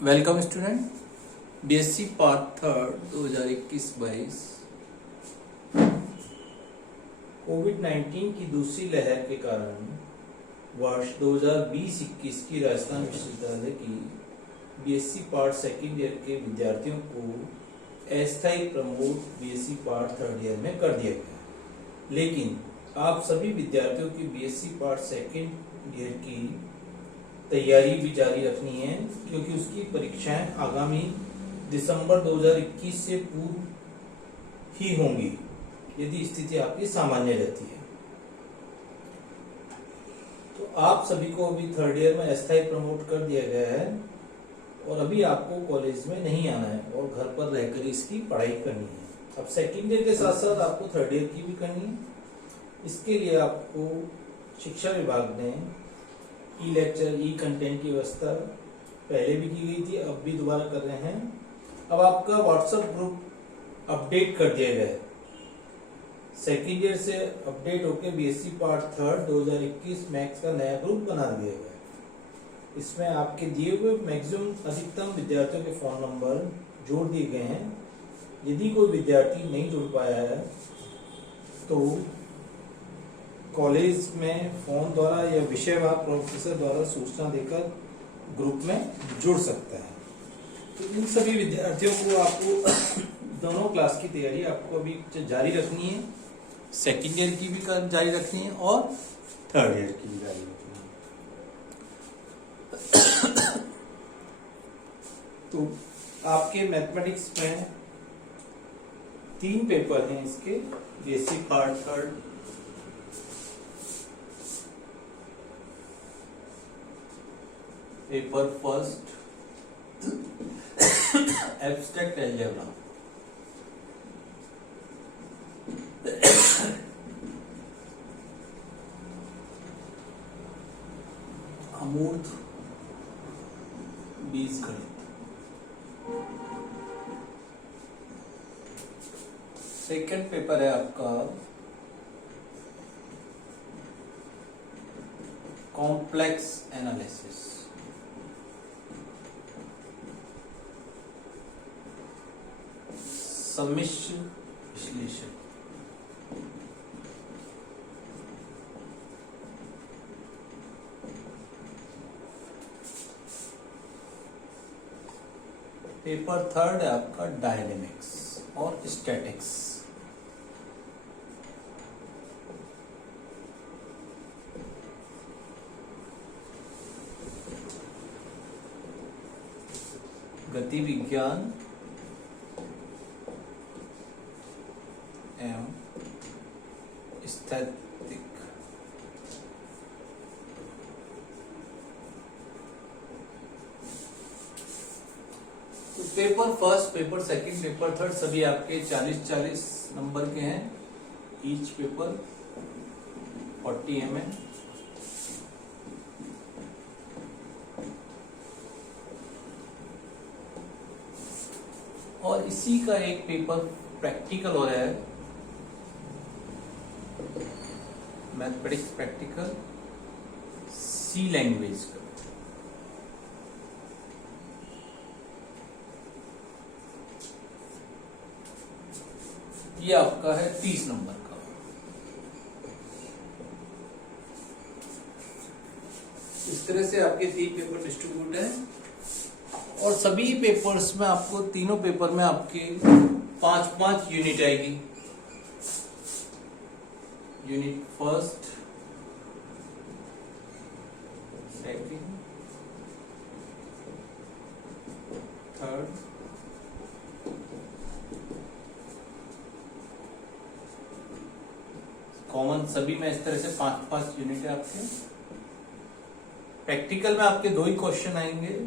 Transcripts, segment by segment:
Welcome student. BSc part third 2021-22 कोविड-19 की दूसरी लहर के कारण वर्ष 2020-21 की राजस्थान विश्वविद्यालय की बीएससी पार्ट सेकेंड ईयर के विद्यार्थियों को अस्थायी promote BSc part third year में कर दिया गया। लेकिन आप सभी विद्यार्थियों की बीएससी पार्ट सेकेंड ईयर की तैयारी भी जारी रखनी है, क्योंकि उसकी परीक्षाएं आगामी दिसंबर 2021 से पूर्व ही होंगी यदि स्थिति आपकी सामान्य रहती है। तो आप सभी को अभी थर्ड ईयर में अस्थायी प्रमोट कर दिया गया है और अभी आपको कॉलेज में नहीं आना है और घर पर रहकर इसकी पढ़ाई करनी है। अब सेकेंड ईयर के साथ साथ आपको थर्ड ईयर की भी करनी है। इसके लिए आपको शिक्षा विभाग ने ई लेक्चर ई कंटेंट की व्यवस्था पहले भी की गई थी, अब भी दोबारा कर रहे हैं। अब आपका व्हाट्सएप ग्रुप अपडेट कर दिया गया है। सेकेंड ईयर से अपडेट होकर बीएससी पार्ट थर्ड 2021 मैथ्स का नया ग्रुप बना दिया गया है। इसमें आपके दिए हुए मैक्सिमम अधिकतम विद्यार्थियों के फोन नंबर जोड़ दिए गए हैं। यदि कोई विद्यार्थी नहीं जुड़ पाया है तो कॉलेज में फोन द्वारा या विषयवार प्रोफेसर द्वारा सूचना देकर ग्रुप में जुड़ सकता है। तो इन सभी विद्यार्थियों को आपको दोनों क्लास की तैयारी आपको अभी जारी रखनी है। सेकेंड ईयर की भी जारी रखनी है और थर्ड ईयर की भी जारी रखनी है। तो आपके मैथमेटिक्स में 3 पेपर हैं इसके BSc part third. Paper first abstract algebra, अमूर्त बीजगणित। सेकंड पेपर है आपका कॉम्प्लेक्स एनालिसिस। सम्मिश्र विश्लेषण। पेपर थर्ड है आपका डायनेमिक्स और स्टैटिक्स। गति विज्ञान एवं स्थैतिक। तो paper first, paper second, paper third सभी आपके 40-40 नंबर के हैं। Each paper 40 mm। और इसी का एक पेपर प्रैक्टिकल हो रहा है, मैथमेटिक्स प्रैक्टिकल सी लैंग्वेज का। ये आपका है 30 नंबर का। इस तरह से आपके 3 पेपर डिस्ट्रीब्यूट है और सभी पेपर्स में आपको तीनों पेपर में आपके 5-5 यूनिट आएगी। Unit first, second, third, common सभी में इस तरह से 5-5 यूनिट है आपके। प्रैक्टिकल में आपके 2 ही क्वेश्चन आएंगे।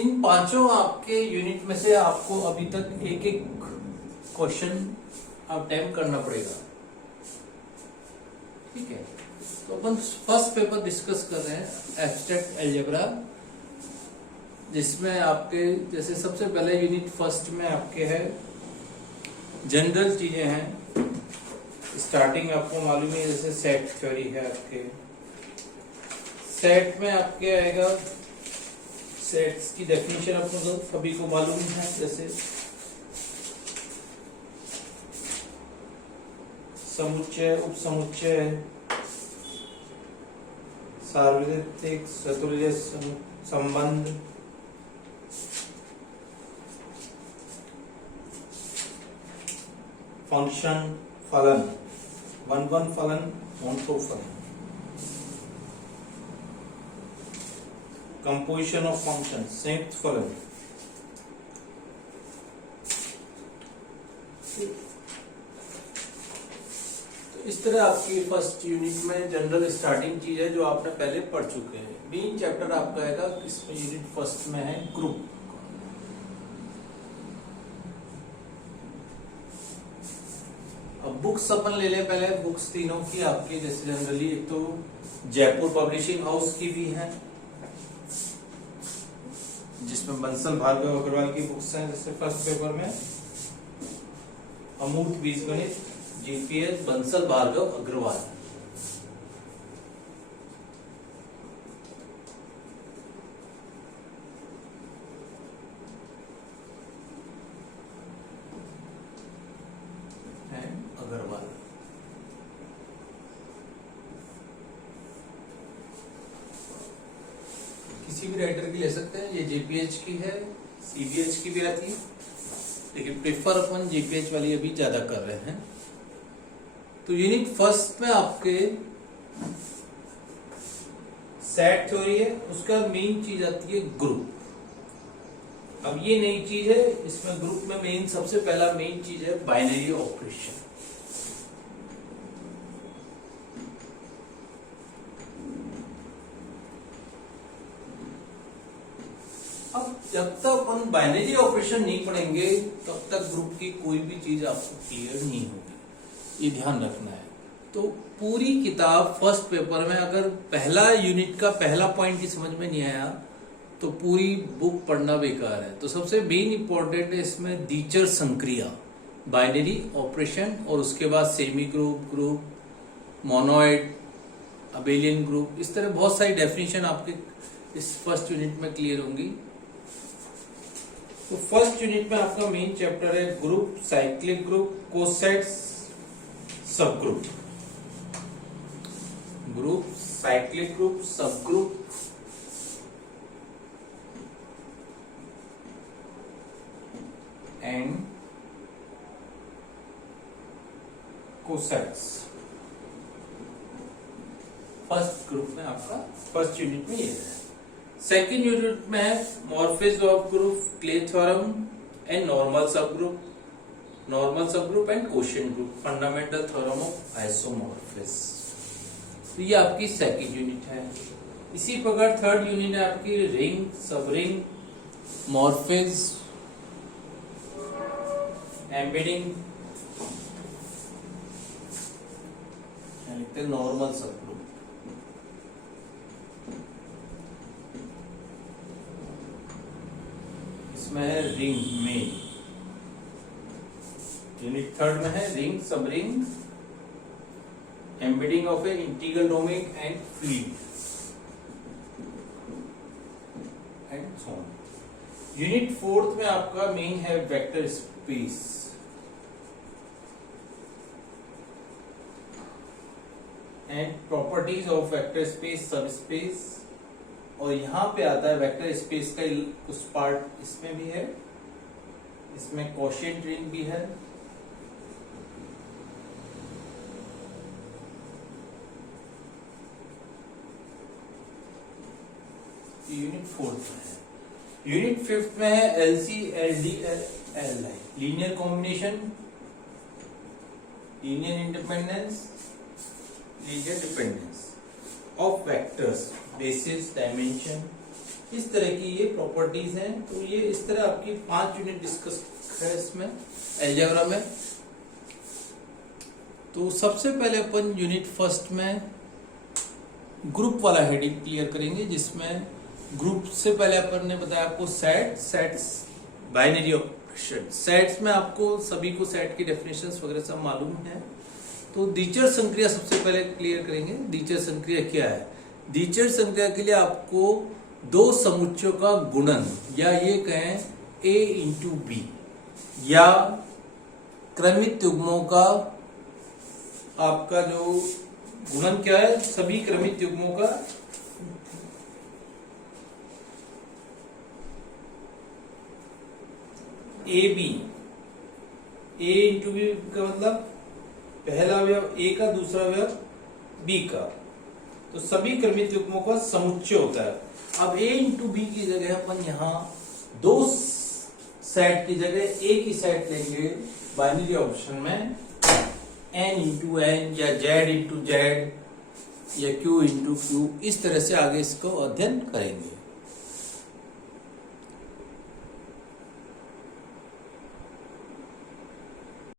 इन 5 आपके यूनिट में से आपको अभी तक एक क्वेश्चन अटेम्प्ट करना पड़ेगा, ठीक है। तो अपन फर्स्ट पेपर डिस्कस कर रहे हैं एब्स्ट्रैक्ट अलजेब्रा, जिसमें आपके जैसे सबसे पहले यूनिट फर्स्ट में आपके है जनरल चीजें हैं, स्टार्टिंग आपको मालूम है, जैसे सेट थ्योरी है आपके, सेट में आपके आएगा, सेट्स की डेफिनेशन आपको सभी को मालूम है, जैसे समुच्चय, उपसमुच्चय, सार्वत्रिक सतुल्य संबंध, फंक्शन, फलन, वन वन फलन, ऑन्टो फलन, कंपोजिशन ऑफ फंक्शन, संयुक्त फलन। तो इस तरह आपकी फर्स्ट यूनिट में जनरल स्टार्टिंग चीज है जो आपने पहले पढ़ चुके हैं। मेन चैप्टर आपका आएगा किसमें, यूनिट फर्स्ट में है ग्रुप। अब बुक्स अपन ले लें पहले, बुक्स तीनों की आपकी, जैसे जनरली एक तो जयपुर पब्लिशिंग हाउस की भी है जिसमें बंसल भार्गव अग्रवाल की बुक्स हैं, जैसे फर्स्ट पेपर में अमूर्त बीजगणित, जीपीएस, बंसल भार्गव अग्रवाल। अग्रवाल किसी भी राइटर की ले सकते हैं, ये जेपीएच की है, सीबीएच की भी रहती है, लेकिन प्रेफर अपन जेपीएच वाली अभी ज्यादा कर रहे हैं। तो यूनिट फर्स्ट में आपके सेट थ्योरी है, उसका मेन चीज आती है ग्रुप। अब ये नई चीज है, इसमें ग्रुप में मेन सबसे पहला मेन चीज है बाइनरी ऑपरेशन। अब जब तक अपन बाइनरी ऑपरेशन नहीं पढ़ेंगे तब तक ग्रुप की कोई भी चीज आपको क्लियर नहीं होगी, ये ध्यान रखना है। तो पूरी किताब फर्स्ट पेपर में अगर पहला यूनिट का पहला पॉइंट ही समझ में नहीं आया तो पूरी बुक पढ़ना बेकार है। तो सबसे मेन इंपॉर्टेंट है इसमें दीचर संक्रिया, बाइनरी ऑपरेशन, और उसके बाद semi group, group, monoid, abelian group, इस तरह बहुत सारी डेफिनेशन आपके इस फर्स्ट यूनिट में क्लियर होंगी। तो फर्स्ट यूनिट में आपका मेन चैप्टर है ग्रुप, साइक्लिक ग्रुप, कोसेट्स, सब ग्रुप। ग्रुप, साइक्लिक ग्रुप, सब group, and cosets. First group में आपका फर्स्ट यूनिट में ये है। सेकेंड यूनिट में है morphism of group, Cayley theorem and normal subgroup and quotient group, fundamental theorem of isomorphism. तो ये आपकी सेकेंड यूनिट है। इसी प्रकार थर्ड यूनिट है आपकी रिंग, सब रिंग, मॉर्फिज्म, एम्बेडिंग, नॉर्मल सब ग्रुप। इसमें है रिंग में, यूनिट थर्ड में है रिंग, सब ring, embedding of A integral domain and field and so on. Unit fourth में आपका मेन है vector space, and properties of vector space, सब स्पेस, और यहां पे आता है वेक्टर स्पेस का कुछ पार्ट इसमें भी है, इसमें क्वोशिएंट रिंग भी है, यूनिट फोर्थ में है। यूनिट फिफ्थ में है LC, LD, LI, linear combination, linear independence, linear dependence of vectors, basis, dimension, इस तरह की ये प्रॉपर्टीज हैं। तो ये इस तरह आपकी 5 यूनिट डिस्कस है इसमें अलजेब्रा में। तो सबसे पहले अपन यूनिट फर्स्ट में ग्रुप वाला हेडिंग क्लियर करेंगे, जिसमें ग्रुप से पहले अपन ने बताया आपको सेट्स, बाइनरी ऑपरेशन। सेट्स में आपको सभी को सेट की डेफिनेशंस वगैरह सब मालूम है। तो द्विचर संक्रिया सबसे पहले क्लियर करेंगे। द्विचर संक्रिया क्या है? द्विचर संक्रिया के लिए आपको दो समुच्चयों का गुणन, या ये कहें A इंटू बी, या क्रमित युग्मों का आपका जो गुणन क्या है, सभी क्रमित युग्मों का A B, A into B का मतलब पहला अवयव ए का, दूसरा अवयव बी का, तो सभी क्रमित युग्मों का समुच्चय होता है। अब ए इंटू बी की जगह अपन यहाँ दो सेट की जगह ए की सेट लेंगे बाइनरी ऑप्शन में, एन इंटू एन या जेड इंटू जेड या क्यू इंटू क्यू, इस तरह से आगे इसको अध्ययन करेंगे।